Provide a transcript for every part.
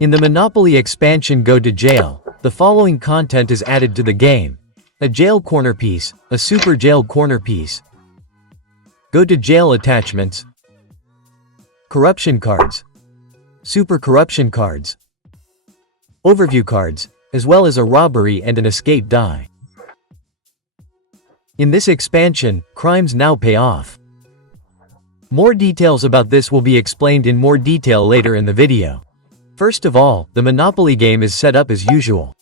In the Monopoly expansion Go to Jail, the following content is added to the game: a jail corner piece, a super jail corner piece, Go to Jail attachments, corruption cards, super corruption cards, overview cards, as well as a robbery and an escape die. In this expansion, crimes now pay off. More details about this will be explained in more detail later in the video. First of all, the Monopoly game is set up as usual.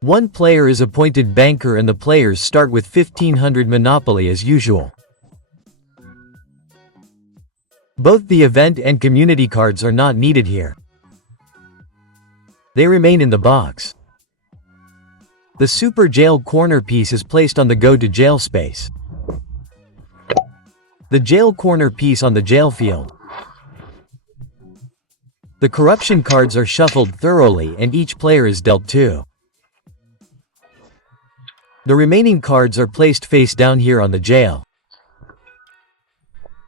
One player is appointed banker and the players start with 1500 Monopoly as usual. Both the event and community cards are not needed here. They remain in the box. The Super Jail corner piece is placed on the Go to Jail space. The Jail corner piece on the jail field. The corruption cards are shuffled thoroughly and each player is dealt 2. The remaining cards are placed face down here on the jail.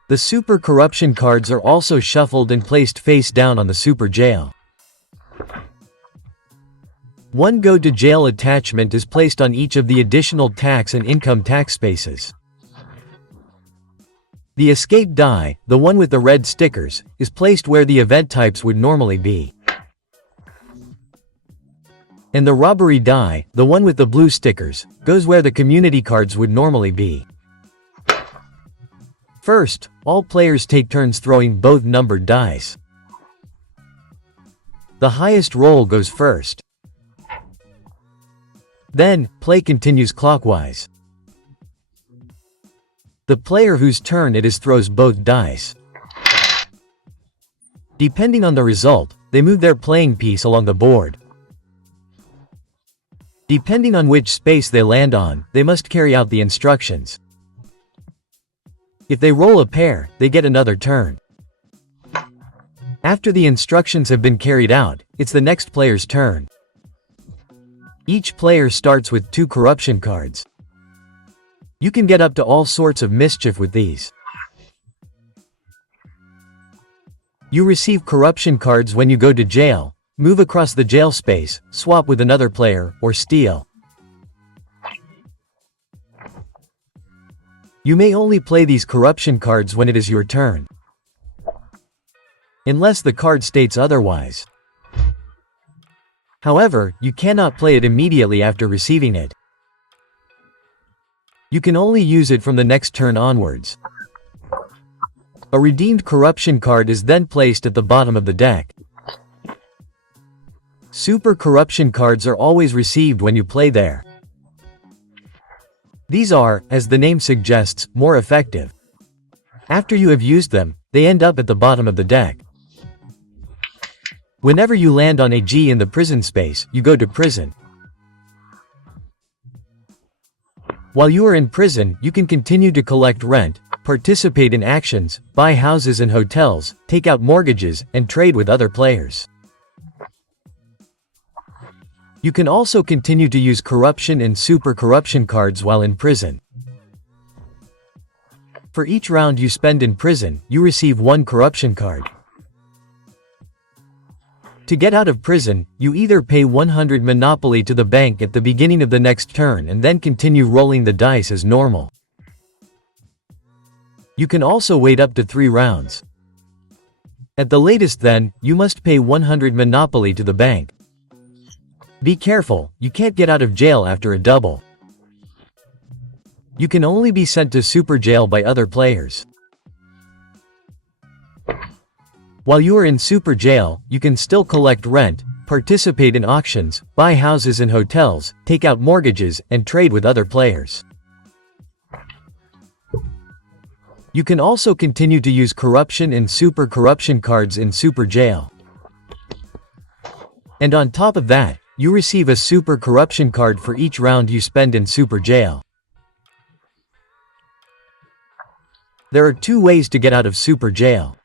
The super corruption cards are also shuffled and placed face down on the super jail. One Go to Jail attachment is placed on each of the additional tax and income tax spaces. The escape die, the one with the red stickers, is placed where the event types would normally be. And the robbery die, the one with the blue stickers, goes where the community cards would normally be. First, all players take turns throwing both numbered dice. The highest roll goes first. Then, play continues clockwise. The player whose turn it is throws both dice. Depending on the result, they move their playing piece along the board. Depending on which space they land on, they must carry out the instructions. If they roll a pair, they get another turn. After the instructions have been carried out, it's the next player's turn. Each player starts with 2 corruption cards. You can get up to all sorts of mischief with these. You receive corruption cards when you go to jail, move across the jail space, swap with another player, or steal. You may only play these corruption cards when it is your turn, unless the card states otherwise. However, you cannot play it immediately after receiving it. You can only use it from the next turn onwards. A redeemed corruption card is then placed at the bottom of the deck. Super corruption cards are always received when you play there. These are, as the name suggests, more effective. After you have used them, they end up at the bottom of the deck. Whenever you land on a G in the prison space, you go to prison. While you are in prison, you can continue to collect rent, participate in actions, buy houses and hotels, take out mortgages, and trade with other players. You can also continue to use corruption and super corruption cards while in prison. For each round you spend in prison, you receive 1 corruption card. To get out of prison, you either pay 100 Monopoly to the bank at the beginning of the next turn and then continue rolling the dice as normal. You can also wait up to 3 rounds. At the latest then, you must pay 100 Monopoly to the bank. Be careful, you can't get out of jail after a double. You can only be sent to super jail by other players. While you are in super jail, you can still collect rent, participate in auctions, buy houses and hotels, take out mortgages, and trade with other players. You can also continue to use corruption and super corruption cards in super jail. And on top of that, you receive a super corruption card for each round you spend in super jail. There are 2 ways to get out of super jail.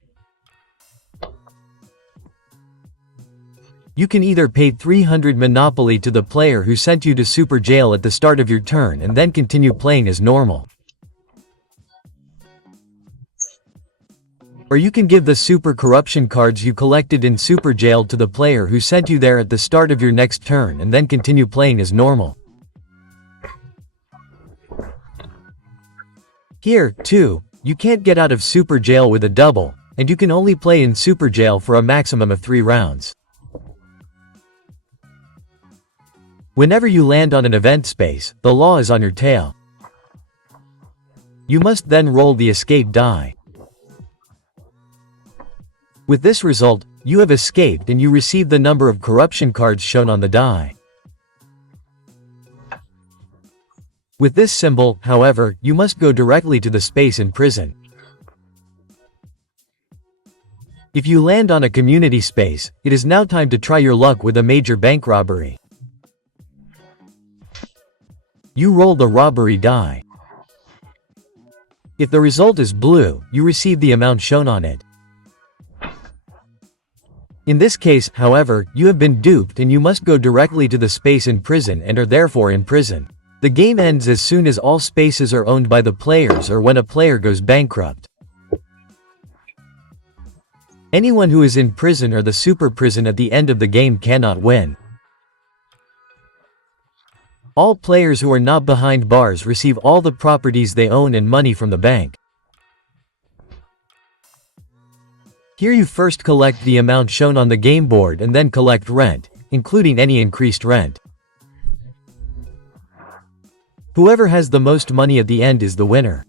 You can either pay 300 Monopoly to the player who sent you to super jail at the start of your turn and then continue playing as normal. Or you can give the super corruption cards you collected in super jail to the player who sent you there at the start of your next turn and then continue playing as normal. Here, too, you can't get out of super jail with a double, and you can only play in super jail for a maximum of 3 rounds. Whenever you land on an event space, the law is on your tail. You must then roll the escape die. With this result, you have escaped and you receive the number of corruption cards shown on the die. With this symbol, however, you must go directly to the space in prison. If you land on a community space, it is now time to try your luck with a major bank robbery. You roll the robbery die. If the result is blue, you receive the amount shown on it. In this case, however, you have been duped and you must go directly to the space in prison and are therefore in prison. The game ends as soon as all spaces are owned by the players or when a player goes bankrupt. Anyone who is in prison or the super prison at the end of the game cannot win. All players who are not behind bars receive all the properties they own and money from the bank. Here you first collect the amount shown on the game board and then collect rent, including any increased rent. Whoever has the most money at the end is the winner.